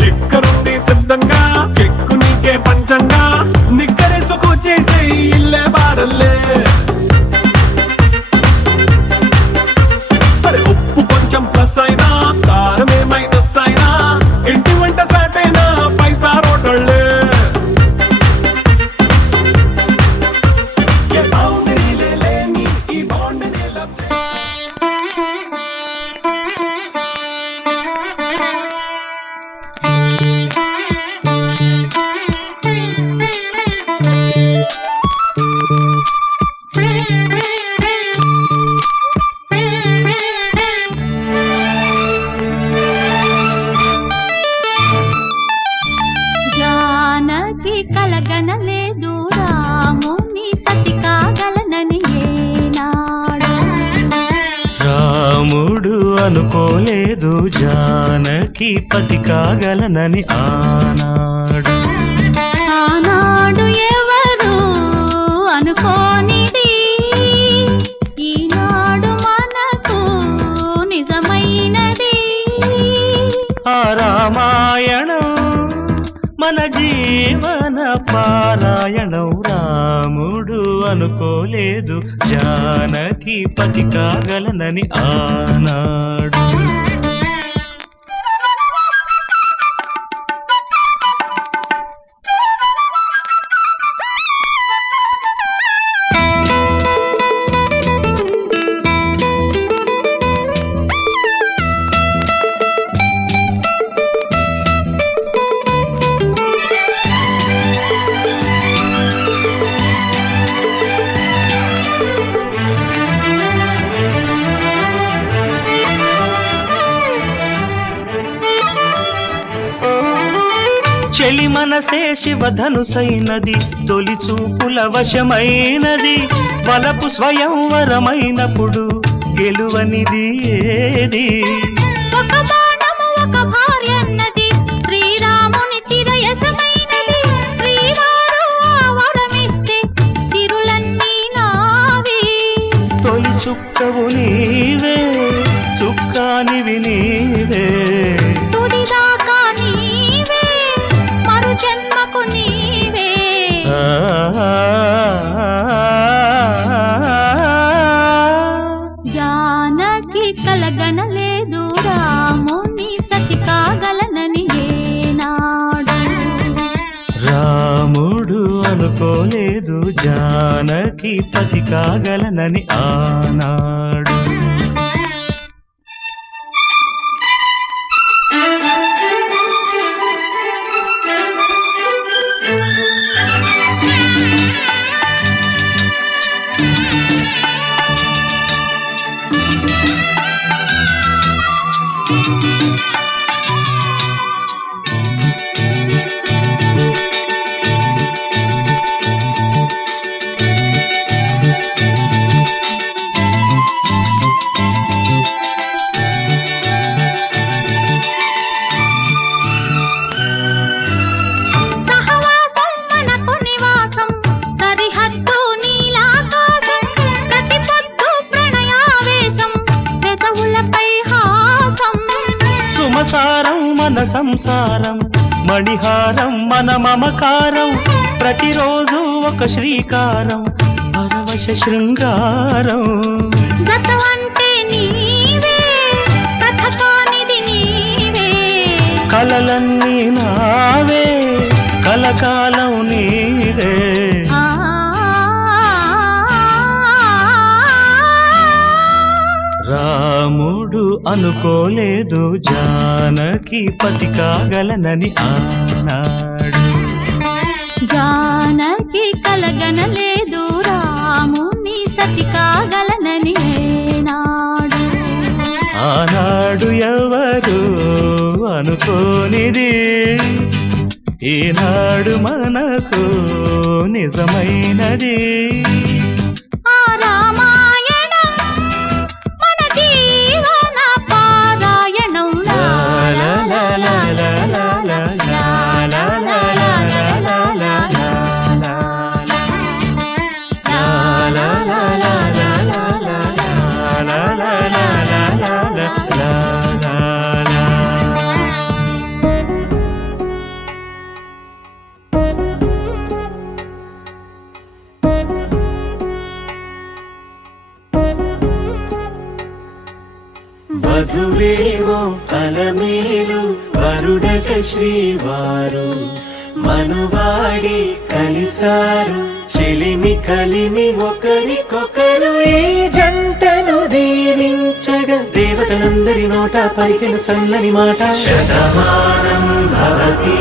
లిక్కరుంది సిద్ధంగా కెక్కు నీకే పంచంగా నిక్కరేసుకు చేసే ఇల్లే బారల్లే అరే ఉప్పు కొంచెం ప్లస్ అయినా కారమే మైనస్ అయినా ఇంటి వంట సాటైనా 5 స్టార్ హోటళ్ళే ఏ బౌండరీలే లేని ఈ బాండ్ని లవ్ చేసి జానకి కలగనలేదు రాముని సతి కాగలనని ఏనాడు రాముడు అనుకోలేదు జానకి పతి కాగలనని ఆనాడు. ఆనాడు ఎవరు అనుకోనిది ఈనాడు మనకు నిజమైనది. ఆ రామాయణం మన జీవన పారాయణం రాముడు అనుకోలేదు జానకి పతి కాగలనని ఆనాడు. చెలి మనసే శివధనుసైనది తొలి చూపుల వశమైనది వలపు స్వయంవరమైనప్పుడు గెలువనిది ఏది. ఒక బాణము ఒక భార్యన్నది శ్రీరాముని చిరయసమైనది. శ్రీవారు ఆ వరమిస్తే సిరులన్నీ నావి. తొలి చుక్కవు నీవే చుక్కానివి నీవే తుడిదాకా నీవే మరు జన్మకు నీవే. జానకి కలగనలేదు రాముని సతి కాగలనని ఏనాడు. రాముడు అనుకోలేదు జానకి పతి కాగలనని ఆనాడు. మనసారం మన సంసారం మణిహారం మన మమకారం ప్రతిరోజు ఒక శ్రీకారం పరవశ శృంగారం గతం అంటే నీవే కథ కానిది నీవే కలలన్నీ నావే కలకాలం నీవే ఆ రాముడు అనుకోలేదు జానకి పతి కాగలనని ఆనాడు జానకి కలగనలేదు రాముని సతి కాగలనని ఏనాడు ఆనాడు ఎవరు అనుకోనిది ఈనాడు మనకు నిజమైనది ఆ రామాయణం మన జీవన పారాయణం లా లా లా లా లా లా లా లా లా లా లా లా లా వధువేమో అలమేలు వరుడట శ్రీవారు మనువాడి కలిసారు చెలిమి కలిమి ఒకరికొకరు ఈ జంటను దీవించగా దేవతలందరి నోట పలికిన చల్లని మాట శతమానం భవతి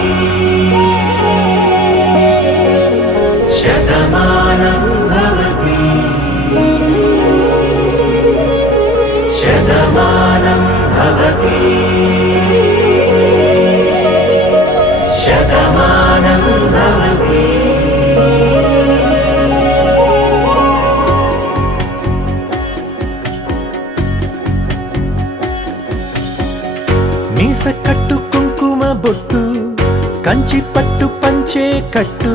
శతమానం భవతి శతమానం భవతి శతమానం భవతి మీస కట్టు కుంకుమ బొట్టు కంచి పట్టు పంచే కట్టు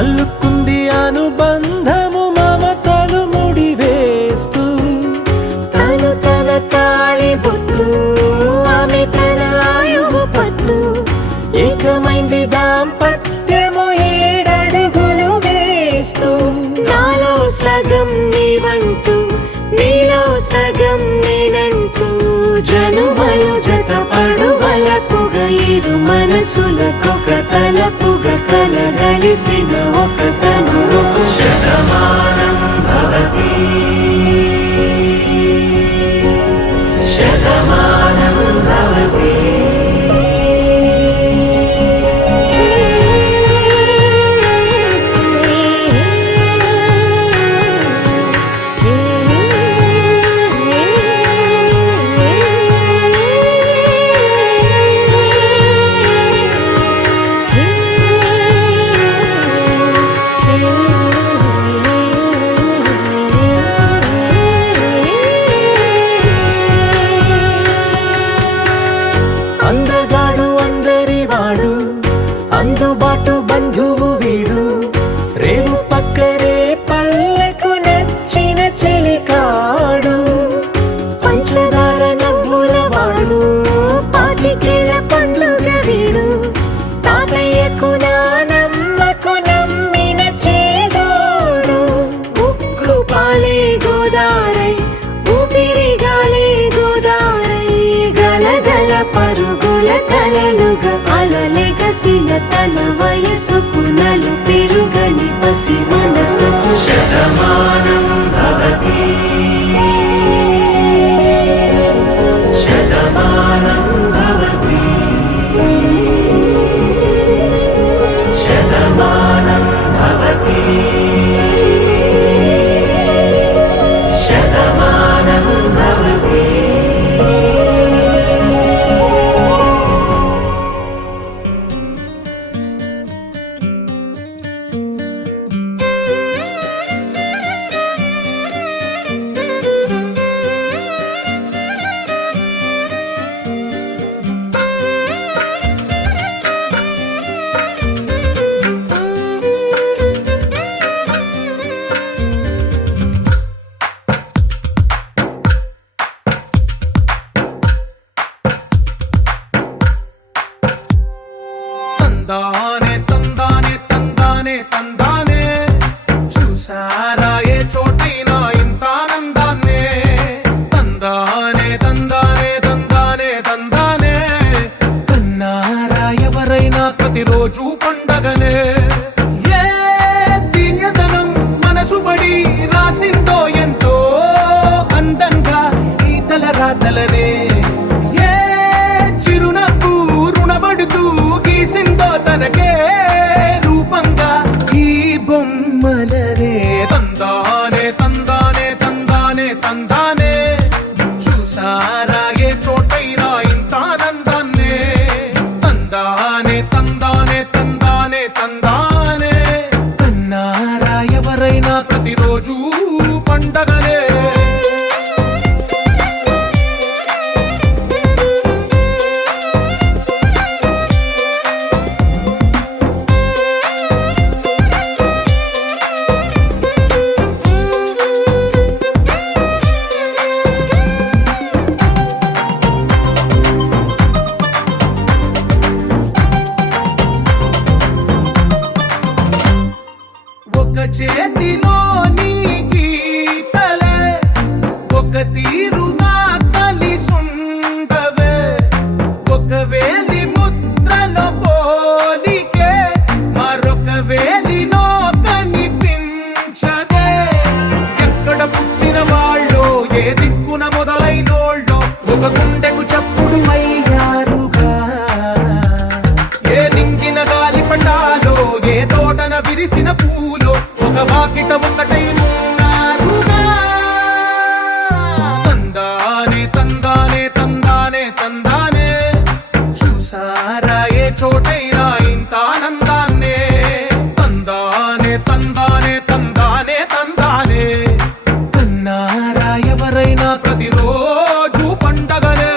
అల్లుకుంది అనుబంధము మమతలు ముడివేస్తూ తను తన తాళి బొట్టు ఆమె తన ఆయువు పట్టు ఏకమైంది దాంపత్యము 7 అడుగులు వేస్తూ నాలో సగం నీవంటూ నీలో సగం నేనంటూ జనుమలు జత పడువలపుగ 7 మనసులకొక తలపుగ కలగలిసిన ఒక తను శతమానం భవతి శతమానం భవతి అందగాడు అందరి వాడు అందుబాటు బంధువు వీడు రేవు పక్కరే పల్లెకు నచ్చిన చెలికాడు పంచదార నవ్వుల వాడు పాతికేల పండ్లుగ వీడు తాతయ్యకు నానమ్మకు నమ్మిన చేదోడు ఉక్కు పాలే గోదారై ఊపిరిగాలే గోదారై గలగల పరుగుల కలలుగా అలలెగసిన తన వయసుకు నలు పెరుగని పసి మనసుకు శతమానం భవతి శతమానం భవతి శతమానం భవతి శతమానం భవతి తందానే చూసారా ఏ చోటైనా ఇంత ఆనందాన్నే తందానే తందానే తందానే తందానే కన్నారా ఎవరైనా ప్రతిరోజు పండగనే ఏ తీయదనం మనసు పడి రాసిందో ఎంతో అందంగా ఈ తలరాతలనే ఏ చిరునవ్వు రుణపడుతూ గీసిందో తనకే రూపంగా ఈ బొమ్మలనే తందానే తందానే తందానే తందానే చూసారా ఏ చోటైనా ఇంత ఆనందాన్నే తందానే తందానే తందానే తందానే కన్నారా ఎవరైనా ప్రతిరోజు పండగనే ఒక చేతిలో నీ గీతలే ఒక తీరుగా కలిసుండవే ఒక వేలి ముద్రలో పోలికే మరొక వేలిలో కనిపించదే ఎక్కడ పుట్టిన వాళ్ళో ఏ దిక్కున మొదలైనోళ్ళో ఒక గుండెకు చప్పుడు అయ్యారుగా ఏ దింగిన గాలి పటాలో ఏ తోటన విరిసిన పూలో ఒక వాకిట ఒకటై ఉన్నారుగా తందానే తందానే తందానే తందానే చూసారా ఏ చోటైనా ఇంత ఆనందాన్నే తందానే తందానే తందానే తందానే కన్నారా ఎవరైనా ప్రతిరోజు పండగనే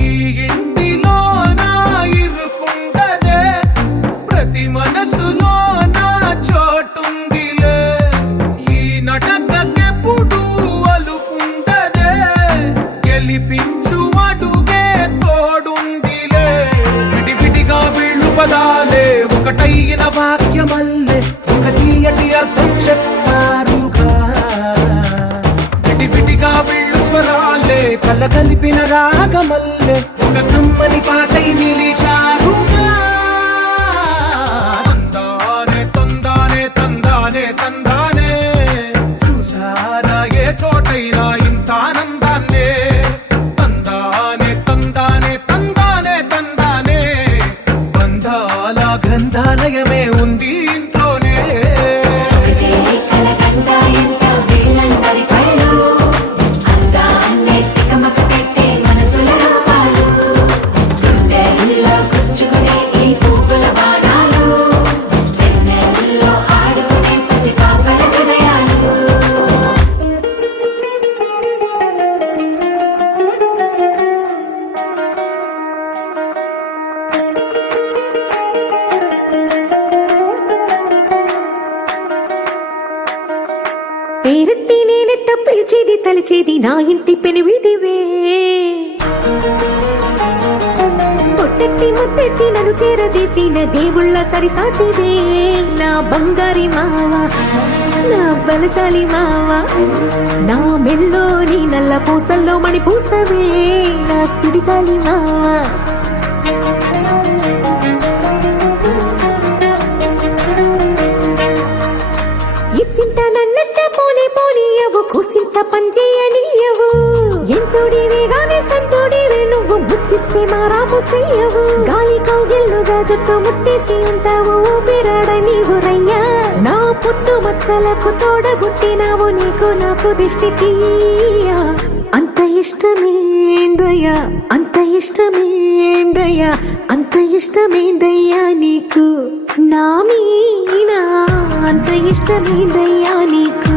ఈ ఇంటిలో నా ఇరుకుండదే ప్రతి మనసులో నా చోటుందిలే ఈ నటకెప్పుడు అలుకుండదే గెలిపించు అడుగే తోడుందిలే విడివిడిగా వీళ్ళు పదాలే ఒకటైన వాక్యమల్లే ఒక తీయటి అర్థం చెప్పారుగా విడివిడిగా వీళ్ళు స్వరాలే కలగలిపిన రాగమల్లే ఒక కమ్మని పాటై నిలిచారుగా తందానే తందానే తందానే తందానే చూసారా ఏ చోటైనా ఇంత ఆనందాన్నే తందానే తందానే తందానే తందానే బంధాల గ్రంథాలయమే ఉంది ఇంట్లోనే ఒకటే కలకండ ఎంత వీళ్ళందరి కళ్ళు అందాన్నే తికమక పెట్టే మనసుల రూపాలు గుండెల్లో గుచ్చుకునే ఈ పువ్వుల బాణాలు వెన్నెల్లో ఆడుకునే పసిపాపల హృదయాలు పేరెట్టి నేనెట్ట పిలిచేది తలిచేది నా ఇంటి పెనివిటివే పొట్టెట్టి ముద్దెట్టి నన్ను చేరదీసిన దేవుళ్ళ సరిసాటివే నా బంగారి మావ నా బలశాలి మావ నా మెల్లోని నల్ల పూసల్లో మణి పూసవే నా సుడిగాలి మావ ఇసింత నన్నట్ట పోనీ పోనీయవు కూసింత పంచేయనీయవు ఎంతోడివేగానే సంతోడివే నువ్వు ముద్దిస్తే మారాము చెయ్యవు గాలి కౌగిల్లుగా జట్టు ముట్టేసి ఉంటావు ఊపిరాడ నీవు రయ్యా నా పుట్టు మచ్చలకు తోడబుట్టినావు నీకు నాకు దిష్టి తీయ అంత ఇష్టమేందయ్యా అంత ఇష్టమేందయ్యా అంత ఇష్టమేందయ్యా నీకు నా మీనా అంత ఇష్టమేందయ్యా నీకు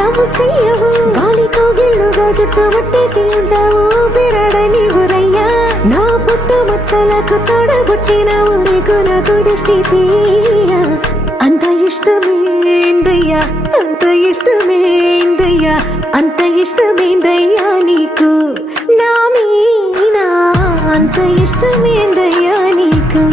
మారాము చెయ్యవు గాలి కోగిళ్ళుగా చుట్టూ ముట్టేసి ఉంటావు బిరాడ నీవురయ్యా నా పుట్టు మచ్చలకు తోడబుట్టినావు నీకు నాకు దృష్టి తీయ అంత ఇష్టమేందయ్యా అంత ఇష్టమేందయ్యా అంత ఇష్టమేందయ్యా నీకు నా మీనా అంత ఇష్టమేందయ్యా నీకు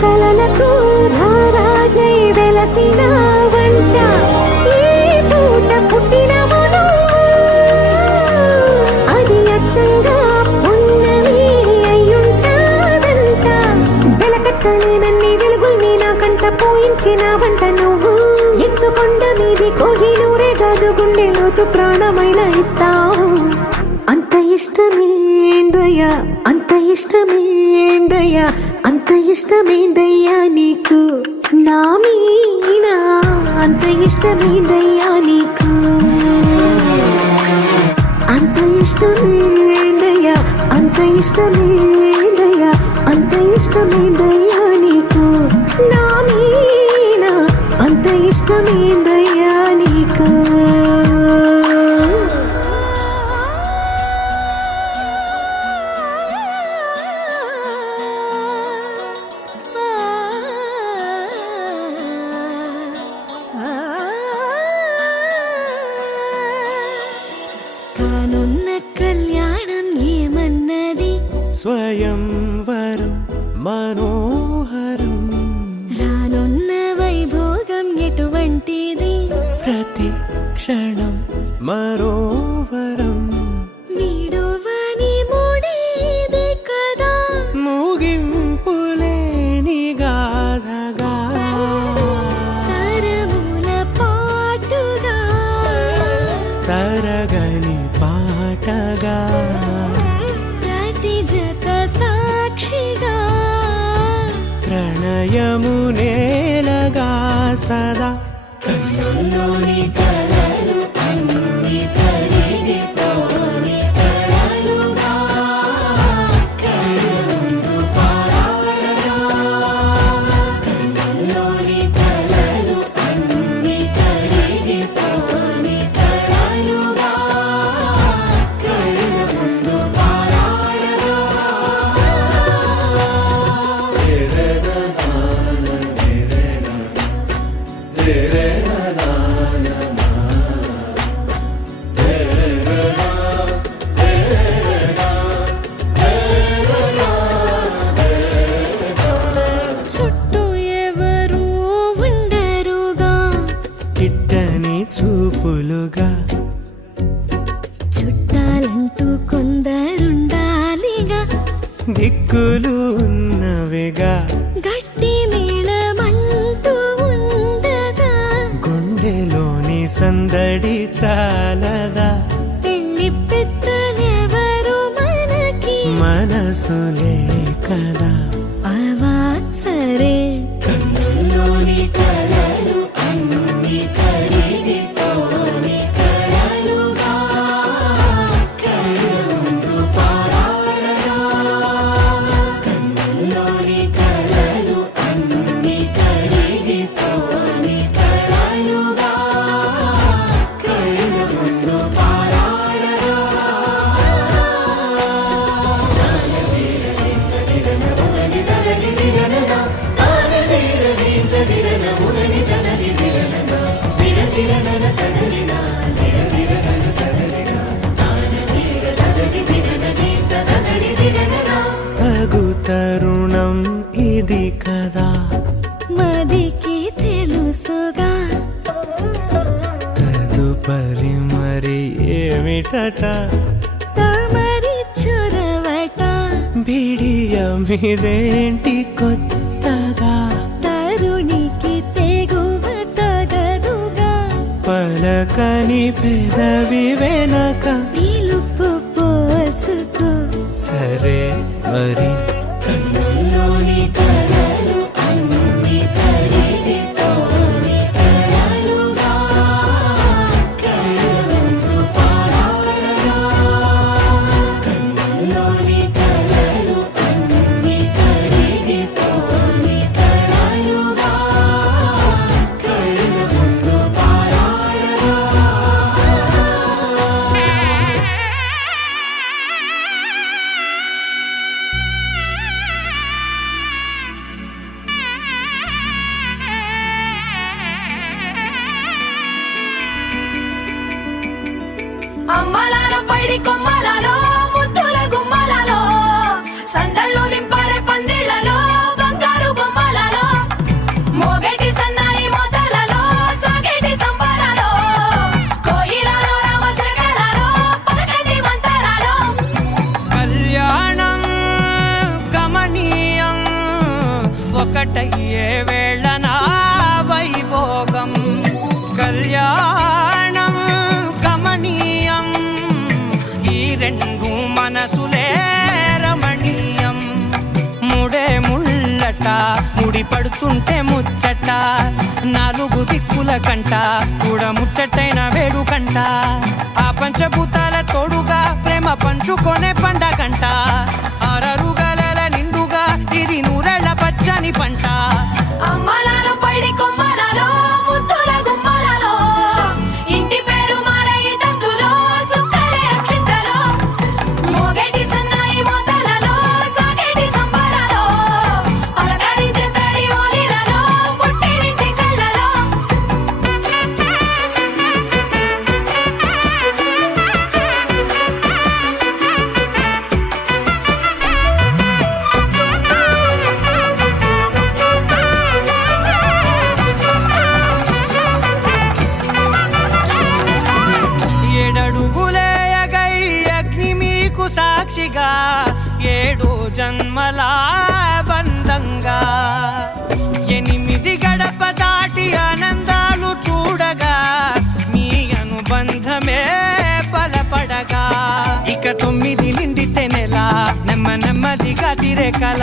కలలకు రారాజై వెలసిన వంట ఈ పూట పుట్టినమును అది అచ్చంగా ఉన్నవి అయ్యుంటాదంట వెలకట్టలేనన్ని వెలుగుల్ని నాకంట పోయించిన వంట నువ్వు ఎత్తుకొండ మీది కోహినూరే కాదు గుండె లోతు ప్రాణమైన ఇస్తావు అంత ఇష్టమేందయ్యా అంత ఇష్టమేందయ్యా అంత ఇష్టమేందయ్యా నీకు నా మీనా అంత ఇష్టమేందయ్యా నీకు అంత ఇష్టమేందయ్యా అంత ఇష్టమేందయ్యా అంత ఇష్టమేందయ్యా నీకు నా మీనా అంత ఇష్టమేందయ్యా నీకు కానున్న కళ్యాణం ఏమన్నది స్వయంవరం మనోహరం రానున్న వైభోగం ఎటువంటిది ప్రతి క్షణం మరోవరం వీడువని మూడేది కదా ముగింపులేని గాథగా తరముల పాటుగా తరగని పాటగా ప్రతి జత సాక్షిగా ప్రణయము నేలగా సదా కన్నుల్లోని కలలు అన్ని కరిగిపోని కలలుగా కళ్ళముందు పారాడగా కన్నుల్లోని కలలు అన్ని కరిగిపోని కలలుగా కళ్ళముందు పారాడగా చుట్టూ ఎవరు ఉండరుగా కిట్టని చూపులుగా చుట్టాలంటూ కొందరుండాలిగా దిక్కులు ఉన్నవిగా గట్టి మేళమంటూ ఉండదా గుండెలోని సందడి చాలదా పెళ్లి పెద్దలెవరు మనకి మనసులే కదా అవా సరే కన్నుల్లోని కలలు అన్ని కరిగిపోని కలలుగా కళ్ళముందు పారాడగా కన్నుల్లోని కలలు అన్ని కరిగిపోని కలలుగా కళ్ళముందు పారాడగా తగు తరుణం ఇది కదా మదికి తెలుసుగా తదుపరి మరి ఏమిటట తమరి చొరవట బిడియమిదేంటి కొత్తగా తరుణికి తెగువ తగదుగా పలకని పెదవి వెనక పిలుపు పోల్చుకో స సరే మరి కన్నుల్లోని కలలు అన్ని కరిగిపోని కలలుగా కళ్ళ ముందు పారాడగా. కన్నుల్లోని కలలు అన్ని కరిగిపోని కలలుగా కళ్ళ ముందు పారాడగా. అమ్మలాల పైడి కొమ్మలలో ముద్దుల గుమ్మలలో సందళ్ళు నింపారే పందిళ్లలో బంగారు బొమ్మలలో మోగేటి సన్నాయి మోతలలో సాగేటి సంబరాలో కోయిలలో రామశకలలో పలకటి మంతరాలో. కళ్యాణం గమనీయం ఒకటయ్యే వేళ నా వైభోగం. కళ్యాణం గమనీయం ఈ రెండు మనసులే రమణీయం. ముడే ముళ్ళట ముడి పడుతుంటే ముచ్చట నాలుగు దిక్కుల కంట చూడ ముచ్చటైన వేడుకంట. ఆ పంచభూతాల తోడుగా ప్రేమ పంచుకొనే పండగంట. అరరుగల నిండుగా ఇది నూరెళ్ళ పచ్చని పంట. అమ్మలాల పైడి కొమ్మలలో ముద్దుల గుమ్మలలో ఇంటి పేరు మారయి తందులో చుక్కలే అక్షింతలో మోగేటి సన్నాయి మోతలలో సాగేటి సంబరాలో పలకరించే తడి ఓలిలలో పుట్టినింటి కళ్ళలో. ఏడడుగులేయగై అగ్ని మీకు సాక్షిగా 7 జన్మల బంధంగా 8 గడప దాటి ఆనందాలు చూడగా మీ అనుబంధమే బలపడగా. ఇక 9 నిండితే నెల నెమ్మదిగా తిరేకల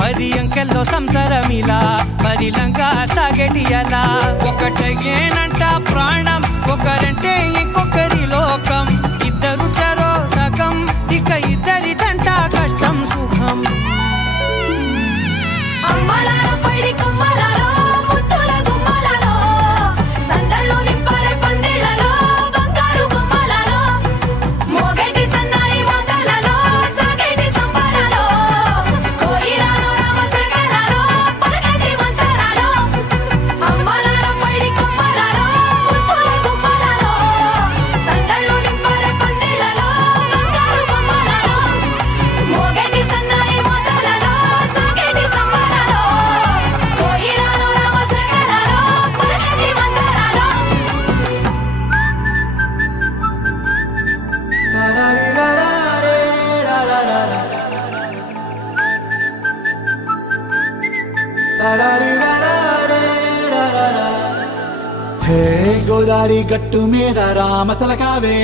10 అంకెల్లో సంసారమిలా 10 లంగా సాగేటి అలా. ఒకటేనంట ప్రాణం ఒకరంటే ఇంకొకరి లోకం. ఇద్దరు చరో సగం ఇక ఇద్దరిదంట కష్టం సుఖం. అమ్మలాల పైడి కొమ్మలలో ముద్దుల గుమ్మలలో సందళ్ళు నింపారే పందిళ్లలో బంగారు బొమ్మలలో మోగేటి సన్నాయి మోతలలో సాగేటి సంబరాలో కోయిలలో రామశకలలో పలకటి మంతరాలో. అమ్మలాల పైడి కొమ్మలలో ముద్దుల గుమ్మలలో సందళ్ళు నింపారే పందిళ్లలో బంగారు బొమ్మలలో మోగేటి సన్నాయి మోతలలో సాగేటి సంబరాలో కోయిలలో రామశకలలో పలకటి మంతరాలో. హే గోదారి గట్టు మీద రామసలకావే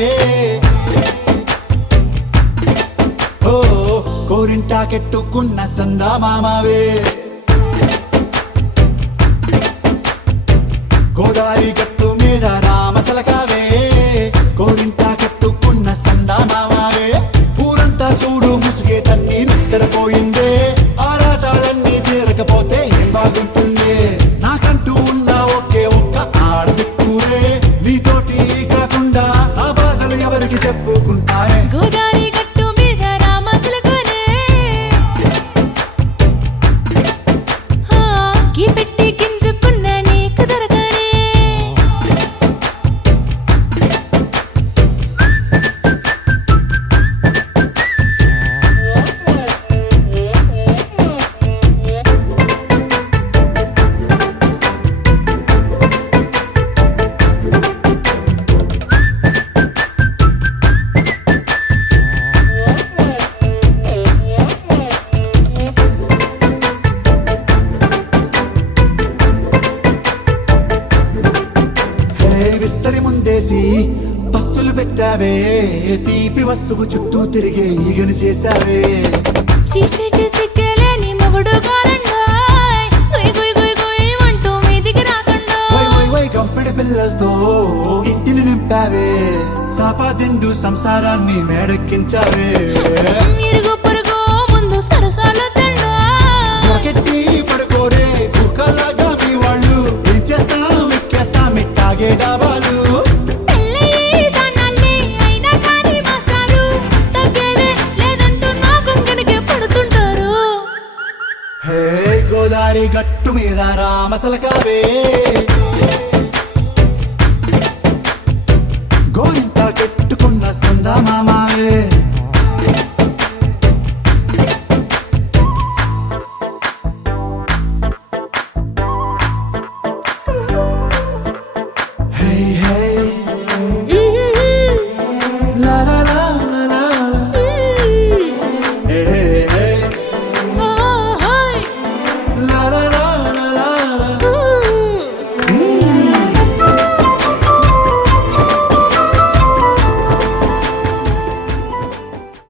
ఓ కోరింటాకెట్టుకున్న సందా మామావే. గోదారి గట్టు మీద రామసలకావే కోరింటాకెట్టుకున్న సందా మామావే. ఊరంతా చూడు ముసుగే తన్ని నిద్రపోయిందే. ఆరాటాలన్నీ తీరకపోతే ఏం బాగుంటుందే. నాకంటూ ఉన్న ఒకే ఒక్క ఆడదిక్కురే నీతోటి కాకుండా ఆ బాధలు ఎవరికి చెప్పుకుంటారే. గోదారి గట్టు మీద రామసులకనే కీ పెట్టి గింజుకున్న నీకు దొరకనే. పస్తులు పెట్టావే తీపి వస్తువు చుట్టూ తిరిగే ఈగను చేశావే చీచి సిగ్గలేని మొగుడు కారండాయ్ గుయ్ గుయ్ గుయ్ గుయ్ అంటూ మీదికి రాకండా వై వై వై గంపెడి పిల్లలతో ఇంటిని నింపావే సాపాదిండు సంసారాన్ని మేడెక్కించావే ఇరుగు పొరుగు ముందు సరసాలు తండా నాకెట్టి పడుకోరే కుక్కలాగా మీ వాళ్ళు ఏం చేస్తాం ఎక్కేస్తాం ఇట్టాగే డాబాలు పెళ్ళయి సన్నాళ్ళే అయినా కానీ మాస్తారు తగ్గేదే లేదంటూ నా కొంగనికే పడుతుంటారు హే గోదారి గట్టు మీద రామసలకావే